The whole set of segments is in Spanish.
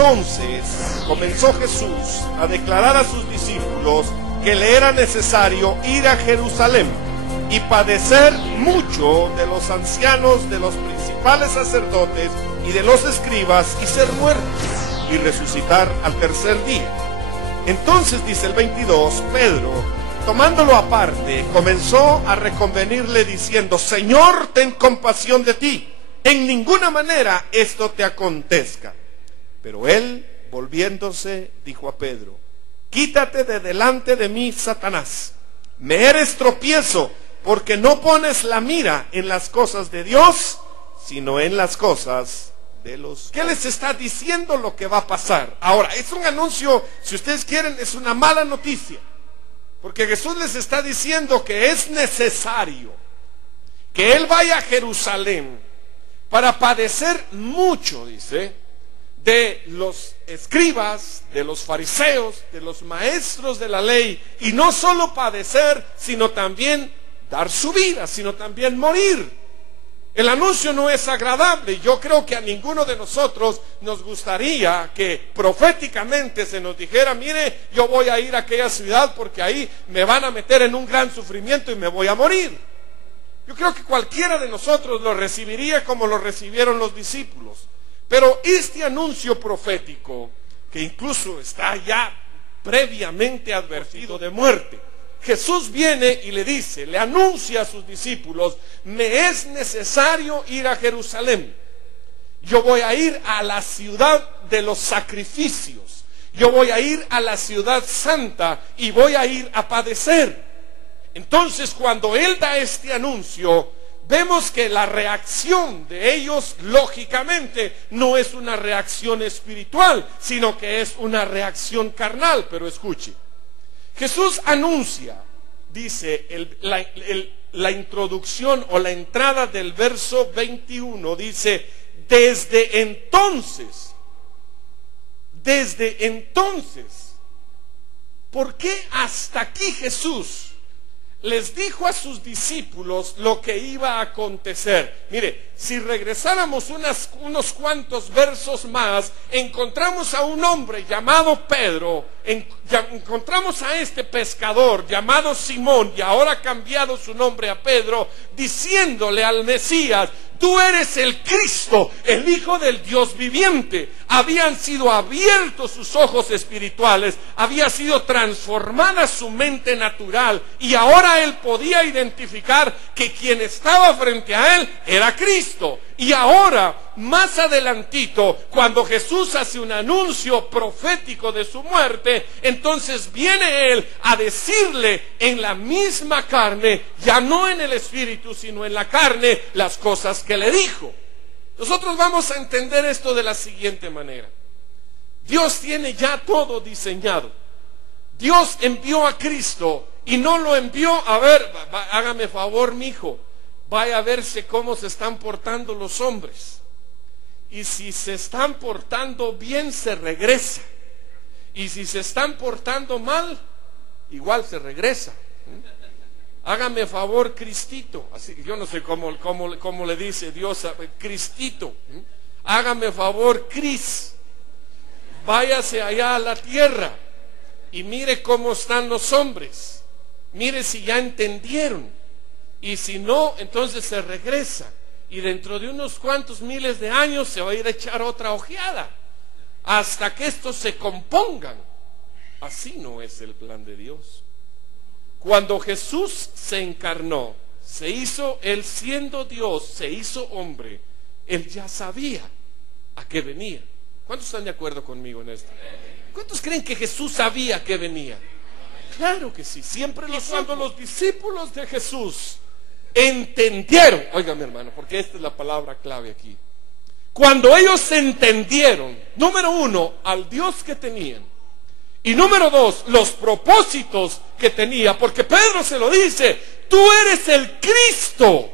Entonces comenzó Jesús a declarar a sus discípulos que le era necesario ir a Jerusalén y padecer mucho de los ancianos, de los principales sacerdotes y de los escribas, y ser muerto y resucitar al tercer día. Entonces, dice el 22, Pedro, tomándolo aparte, comenzó a reconvenirle diciendo: Señor, ten compasión de ti, en ninguna manera esto te acontezca. Pero él, volviéndose, dijo a Pedro: Quítate de delante de mí, Satanás, me eres tropiezo, porque no pones la mira en las cosas de Dios, sino en las cosas de los... ¿Qué les está diciendo lo que va a pasar? Ahora, es un anuncio, si ustedes quieren, es una mala noticia, porque Jesús les está diciendo que es necesario que Él vaya a Jerusalén para padecer mucho, dice, de los escribas, de los fariseos, de los maestros de la ley, y no solo padecer, sino también dar su vida, sino también morir. El anuncio no es agradable. Yo creo que a ninguno de nosotros nos gustaría que proféticamente se nos dijera: mire, yo voy a ir a aquella ciudad porque ahí me van a meter en un gran sufrimiento y me voy a morir. Yo creo que cualquiera de nosotros lo recibiría como lo recibieron los discípulos. Pero este anuncio profético, que incluso está ya previamente advertido de muerte, Jesús viene y le dice, le anuncia a sus discípulos: me es necesario ir a Jerusalén. Yo voy a ir a la ciudad de los sacrificios. Yo voy a ir a la ciudad santa y voy a ir a padecer. Entonces, cuando Él da este anuncio, vemos que la reacción de ellos, lógicamente, no es una reacción espiritual, sino que es una reacción carnal. Pero escuche, Jesús anuncia, dice la introducción o la entrada del verso 21, dice: desde entonces, ¿por qué hasta aquí Jesús les dijo a sus discípulos lo que iba a acontecer? Mire, si regresáramos unos cuantos versos más, encontramos a un hombre llamado Pedro, encontramos a este pescador llamado Simón, y ahora ha cambiado su nombre a Pedro, diciéndole al Mesías: tú eres el Cristo, el Hijo del Dios viviente. Habían sido abiertos sus ojos espirituales, había sido transformada su mente natural, y ahora él podía identificar que quien estaba frente a él era Cristo. Y ahora, más adelantito, cuando Jesús hace un anuncio profético de su muerte, entonces viene él a decirle en la misma carne, ya no en el espíritu, sino en la carne, las cosas que le dijo. Nosotros vamos a entender esto de la siguiente manera. Dios tiene ya todo diseñado. Dios envió a Cristo y no lo envió a ver, hágame favor, mijo, vaya a verse cómo se están portando los hombres. Y si se están portando bien, se regresa. Y si se están portando mal, igual se regresa. Hágame favor, Cristito. Así, yo no sé cómo le dice Dios a Cristito. Hágame favor, Cris. Váyase allá a la tierra y mire cómo están los hombres. Mire si ya entendieron. Y si no, entonces se regresa. Y dentro de unos cuantos miles de años se va a ir a echar otra ojeada, hasta que estos se compongan. Así no es el plan de Dios. Cuando Jesús se encarnó, se hizo, Él siendo Dios, se hizo hombre, Él ya sabía a qué venía. ¿Cuántos están de acuerdo conmigo en esto? ¿Cuántos creen que Jesús sabía a qué venía? Claro que sí, siempre lo supo. Cuando los discípulos de Jesús entendieron, oiga mi hermano, porque esta es la palabra clave aquí. Cuando ellos entendieron, número uno, al Dios que tenían, y número dos, los propósitos que tenía, porque Pedro se lo dice: tú eres el Cristo,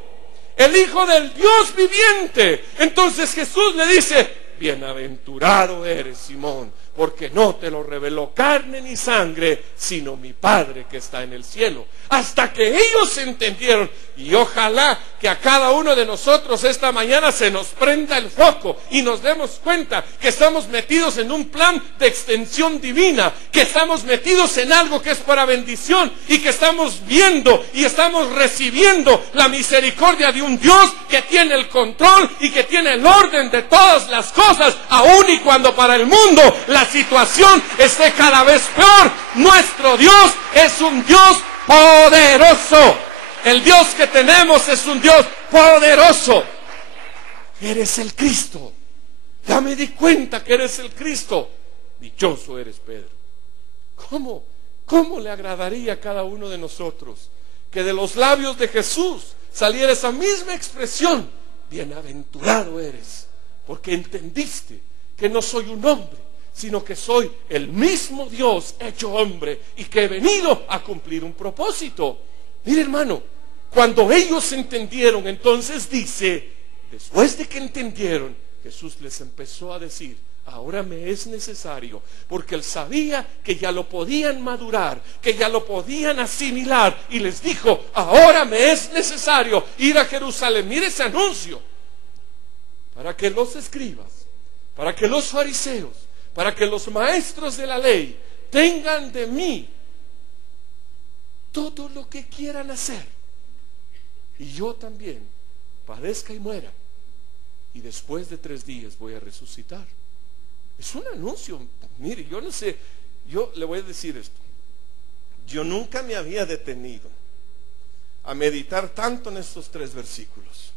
el Hijo del Dios viviente. Entonces Jesús le dice: bienaventurado eres, Simón, porque no te lo reveló carne ni sangre, sino mi Padre que está en el cielo. Hasta que ellos entendieron, y ojalá que a cada uno de nosotros esta mañana se nos prenda el foco y nos demos cuenta que estamos metidos en un plan de extensión divina, que estamos metidos en algo que es para bendición y que estamos viendo y estamos recibiendo la misericordia de un Dios que tiene el control y que tiene el orden de todas las cosas, aun y cuando para el mundo la situación esté cada vez peor. Nuestro Dios es un Dios poderoso. El Dios que tenemos es un Dios poderoso. Eres el Cristo. Ya me di cuenta que eres el Cristo. Dichoso eres, Pedro. ¿Cómo le agradaría a cada uno de nosotros que de los labios de Jesús saliera esa misma expresión? Bienaventurado eres, porque entendiste que no soy un hombre, sino que soy el mismo Dios hecho hombre y que he venido a cumplir un propósito. Mire, hermano, cuando ellos entendieron, entonces dice, después de que entendieron, Jesús les empezó a decir, ahora me es necesario, porque él sabía que ya lo podían madurar, que ya lo podían asimilar, y les dijo, ahora me es necesario ir a Jerusalén. Mire ese anuncio, para que los escribas, para que los fariseos, para que los maestros de la ley tengan de mí todo lo que quieran hacer, y yo también padezca y muera, y después de 3 días voy a resucitar. Es un anuncio. Mire, yo no sé, yo le voy a decir esto, yo nunca me había detenido a meditar tanto en estos 3 versículos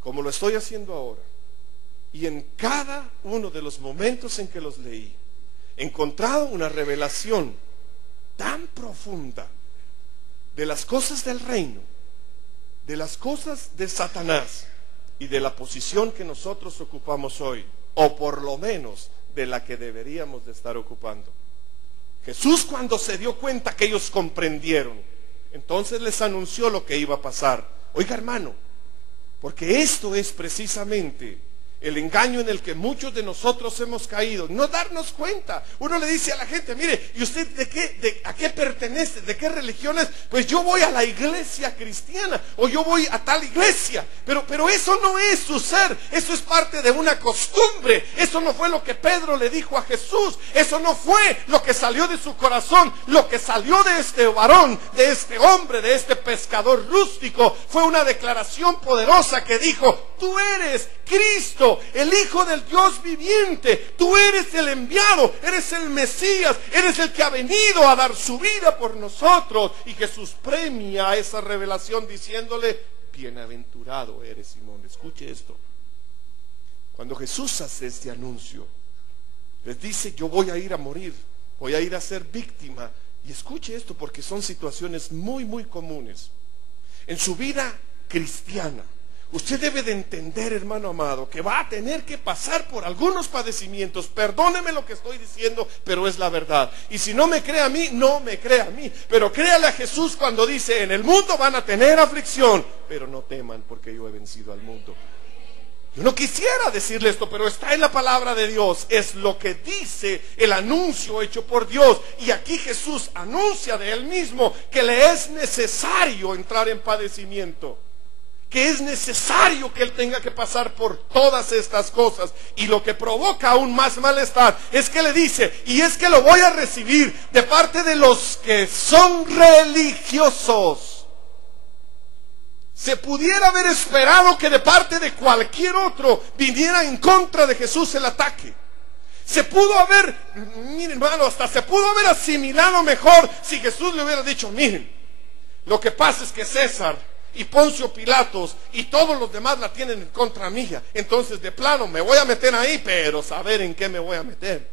como lo estoy haciendo ahora. Y en cada uno de los momentos en que los leí, he encontrado una revelación tan profunda de las cosas del reino, de las cosas de Satanás y de la posición que nosotros ocupamos hoy, o por lo menos de la que deberíamos de estar ocupando. Jesús, cuando se dio cuenta que ellos comprendieron, entonces les anunció lo que iba a pasar. Oiga, hermano, porque esto es precisamente el engaño en el que muchos de nosotros hemos caído, no darnos cuenta. Uno le dice a la gente, mire, ¿y usted a qué pertenece? ¿De qué religión es? Pues yo voy a la iglesia cristiana, o yo voy a tal iglesia, pero eso no es su ser, eso es parte de una costumbre. Eso no fue lo que Pedro le dijo a Jesús, eso no fue lo que salió de su corazón. Lo que salió de este varón, de este hombre, de este pescador rústico, fue una declaración poderosa que dijo, tú eres Cristo, el Hijo del Dios viviente, tú eres el enviado, eres el Mesías, eres el que ha venido a dar su vida por nosotros. Y Jesús premia esa revelación diciéndole, bienaventurado eres, Simón. Escuche esto, cuando Jesús hace este anuncio, les dice, yo voy a ir a morir, voy a ir a ser víctima. Y escuche esto, porque son situaciones muy, muy comunes en su vida cristiana. Usted debe de entender, hermano amado, que va a tener que pasar por algunos padecimientos. Perdóneme lo que estoy diciendo, pero es la verdad. Y si no me cree a mí, no me cree a mí. Pero créale a Jesús cuando dice, en el mundo van a tener aflicción, pero no teman porque yo he vencido al mundo. Yo no quisiera decirle esto, pero está en la palabra de Dios. Es lo que dice el anuncio hecho por Dios. Y aquí Jesús anuncia de él mismo que le es necesario entrar en padecimiento, que es necesario que él tenga que pasar por todas estas cosas. Y lo que provoca aún más malestar es que le dice, y es que lo voy a recibir de parte de los que son religiosos. Se pudiera haber esperado que de parte de cualquier otro viniera en contra de Jesús el ataque. Se pudo haber, miren hermano, hasta se pudo haber asimilado mejor si Jesús le hubiera dicho, miren, lo que pasa es que César y Poncio Pilatos y todos los demás la tienen en contra mía, entonces de plano me voy a meter ahí, pero saber en qué me voy a meter.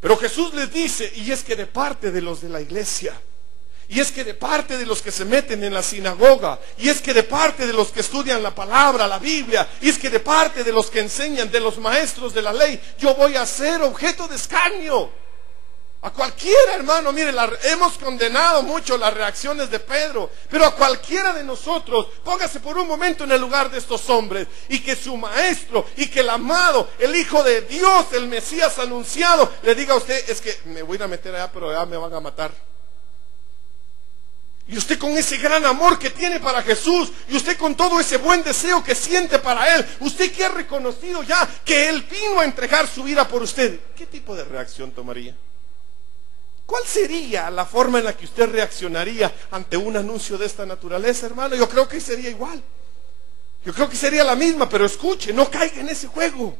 Pero Jesús les dice, y es que de parte de los de la iglesia, y es que de parte de los que se meten en la sinagoga, y es que de parte de los que estudian la palabra, la Biblia, y es que de parte de los que enseñan, de los maestros de la ley, yo voy a ser objeto de escarnio. A cualquiera, hermano, mire, hemos condenado mucho las reacciones de Pedro, pero a cualquiera de nosotros, póngase por un momento en el lugar de estos hombres, y que su maestro, y que el amado, el Hijo de Dios, el Mesías anunciado, le diga a usted: es que me voy a meter allá, pero allá me van a matar. Y usted, con ese gran amor que tiene para Jesús, y usted con todo ese buen deseo que siente para Él, usted que ha reconocido ya que Él vino a entregar su vida por usted, ¿qué tipo de reacción tomaría? ¿Cuál sería la forma en la que usted reaccionaría ante un anuncio de esta naturaleza, hermano? Yo creo que sería igual. Yo creo que sería la misma, pero escuche, no caiga en ese juego.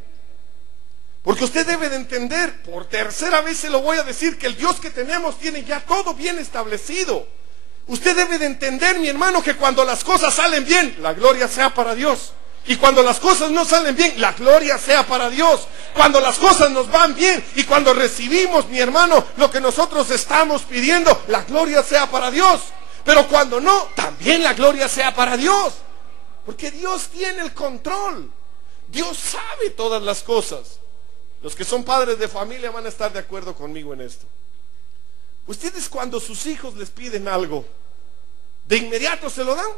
Porque usted debe de entender, por tercera vez se lo voy a decir, que el Dios que tenemos tiene ya todo bien establecido. Usted debe de entender, mi hermano, que cuando las cosas salen bien, la gloria sea para Dios. Y cuando las cosas no salen bien, la gloria sea para Dios. Cuando las cosas nos van bien y cuando recibimos, mi hermano, lo que nosotros estamos pidiendo, la gloria sea para Dios. Pero cuando no, también la gloria sea para Dios. Porque Dios tiene el control. Dios sabe todas las cosas. Los que son padres de familia van a estar de acuerdo conmigo en esto. Ustedes, cuando sus hijos les piden algo, de inmediato se lo dan.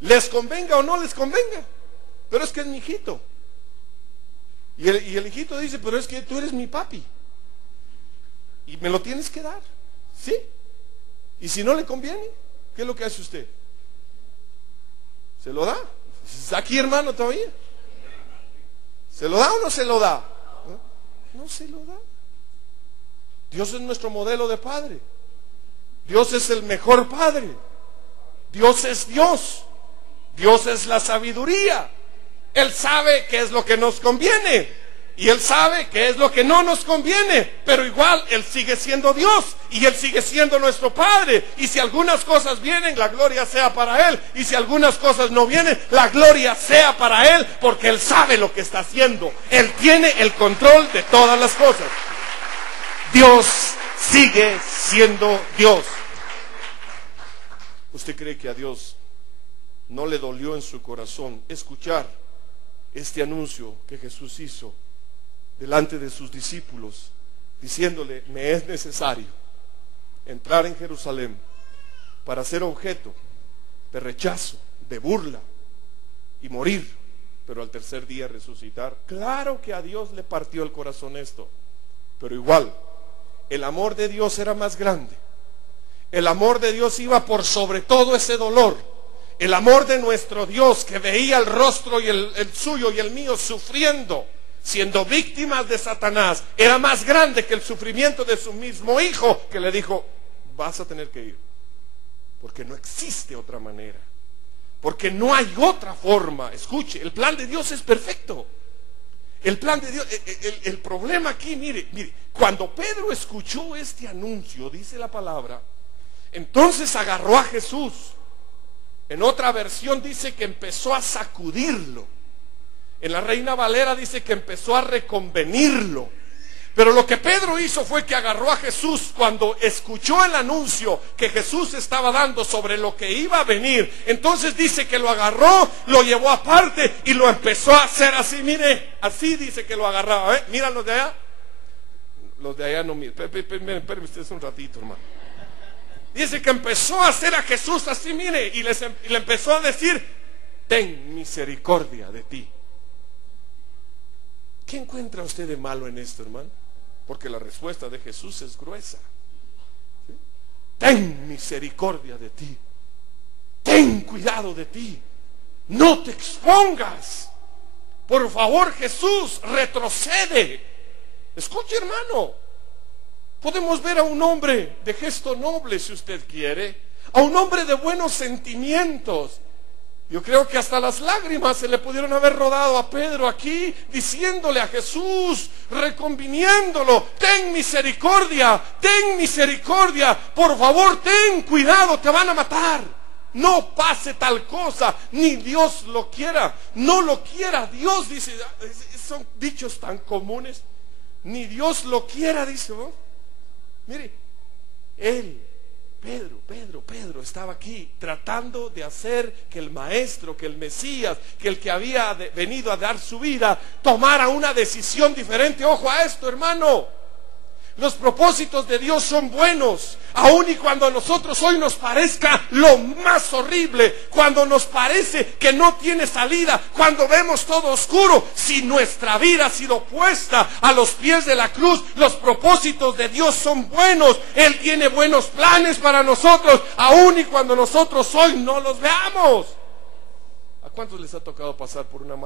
Les convenga o no les convenga. Pero es que es mi hijito. Y el hijito dice: pero es que tú eres mi papi. Y me lo tienes que dar. ¿Sí? Y si no le conviene, ¿qué es lo que hace usted? ¿Se lo da? ¿Está aquí, hermano, todavía? ¿Se lo da o no se lo da? No se lo da. Dios es nuestro modelo de padre. Dios es el mejor padre. Dios es Dios. Dios es la sabiduría. Él sabe qué es lo que nos conviene y Él sabe qué es lo que no nos conviene, pero igual Él sigue siendo Dios y Él sigue siendo nuestro Padre. Y si algunas cosas vienen, la gloria sea para Él, y si algunas cosas no vienen, la gloria sea para Él, porque Él sabe lo que está haciendo. Él tiene el control de todas las cosas. Dios sigue siendo Dios. ¿Usted cree que a Dios no le dolió en su corazón escuchar este anuncio que Jesús hizo delante de sus discípulos, diciéndole: me es necesario entrar en Jerusalén para ser objeto de rechazo, de burla y morir, pero al tercer día resucitar? Claro que a Dios le partió el corazón esto, pero igual el amor de Dios era más grande. El amor de Dios iba por sobre todo ese dolor. El amor de nuestro Dios, que veía el rostro y el suyo y el mío sufriendo, siendo víctimas de Satanás, era más grande que el sufrimiento de su mismo hijo, que le dijo: vas a tener que ir, porque no existe otra manera, porque no hay otra forma. Escuche, el plan de Dios es perfecto. El plan de Dios, el problema aquí, mire, cuando Pedro escuchó este anuncio, dice la palabra, entonces agarró a Jesús. En otra versión dice que empezó a sacudirlo. En la Reina Valera dice que empezó a reconvenirlo. Pero lo que Pedro hizo fue que agarró a Jesús cuando escuchó el anuncio que Jesús estaba dando sobre lo que iba a venir. Entonces dice que lo agarró, lo llevó aparte y lo empezó a hacer así. Mire, así dice que lo agarraba. Miran los de allá. Los de allá no miren. Espérenme ustedes un ratito, hermano. Dice que empezó a hacer a Jesús así, mire, y le empezó a decir: ten misericordia de ti. ¿Qué encuentra usted de malo en esto, hermano? Porque la respuesta de Jesús es gruesa. ¿Sí? Ten misericordia de ti. Ten cuidado de ti. No te expongas. Por favor, Jesús, retrocede. Escuche, hermano. Podemos ver a un hombre de gesto noble, si usted quiere, a un hombre de buenos sentimientos. Yo creo que hasta las lágrimas se le pudieron haber rodado a Pedro aquí, diciéndole a Jesús, reconviniéndolo: ten misericordia, por favor, ten cuidado, te van a matar. No pase tal cosa, ni Dios lo quiera, no lo quiera Dios, dice. Son dichos tan comunes. Ni Dios lo quiera, dice, ¿no? Mire, Pedro estaba aquí tratando de hacer que el maestro, que el Mesías, que el que había venido a dar su vida, tomara una decisión diferente. Ojo a esto, hermano. Los propósitos de Dios son buenos, aun y cuando a nosotros hoy nos parezca lo más horrible, cuando nos parece que no tiene salida, cuando vemos todo oscuro. Si nuestra vida ha sido puesta a los pies de la cruz, los propósitos de Dios son buenos. Él tiene buenos planes para nosotros, aun y cuando nosotros hoy no los veamos. ¿A cuántos les ha tocado pasar por una